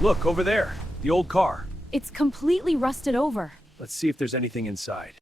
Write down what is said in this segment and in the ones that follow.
Look, over there. The old car. It's completely rusted over. Let's see if there's anything inside.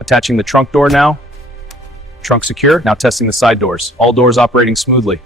Attaching the trunk door now. Trunk secure. Now testing the side doors. All doors operating smoothly.